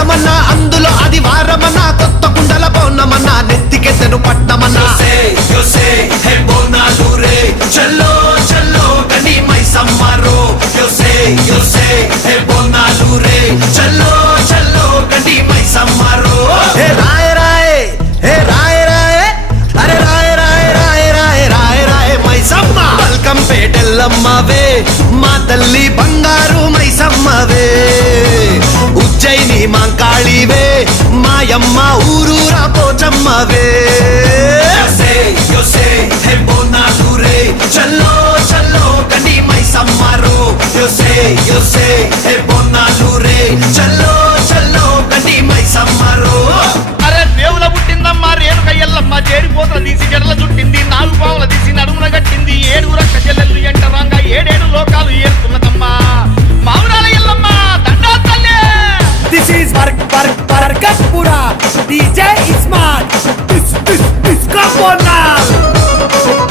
మాసమన్నా అందులో అది వారమన్నా కొత్త కుండల పౌర్ణమన్నా నెత్తికెత్తెను పట్నమన్నా చల్లో చల్లో గని మైసమ్మరో బోనాలు రే చల్లో చల్లో గని మైసమ్మరో హే రాయ రాయ హే రాయ రాయ అరే రాయ రాయ రాయ రాయ రాయ రాయ మైసమ్మ వెల్కమ్ పేటెల్లమ్మవే మా తల్లి బంగారు మైసమ్మవే ఉజ్జయిని మాంకాళివే మాయమ్మ ఊరూరా పోచమ్మవే చల్లో చల్లో గని మైసమ్మరో బోనాలు రే చల్లో చల్లో గని మైసమ్మరో అరే దేవుల పుట్టిందమ్మా రేణుక ఎల్లమ్మ చేరిపోతల తీసి జడల చుట్టింది 4 పావుల తీసి నడుమున కట్టింది 7 రక్క చెల్లెళ్ళు ఎంటరాంగా 7 లోకాలు ఏరుతున్నదమ్మా మావురాల ఎల్లమ్మ దండా తల్లి. This is Barkatpura. DJ Ismail. This come on now.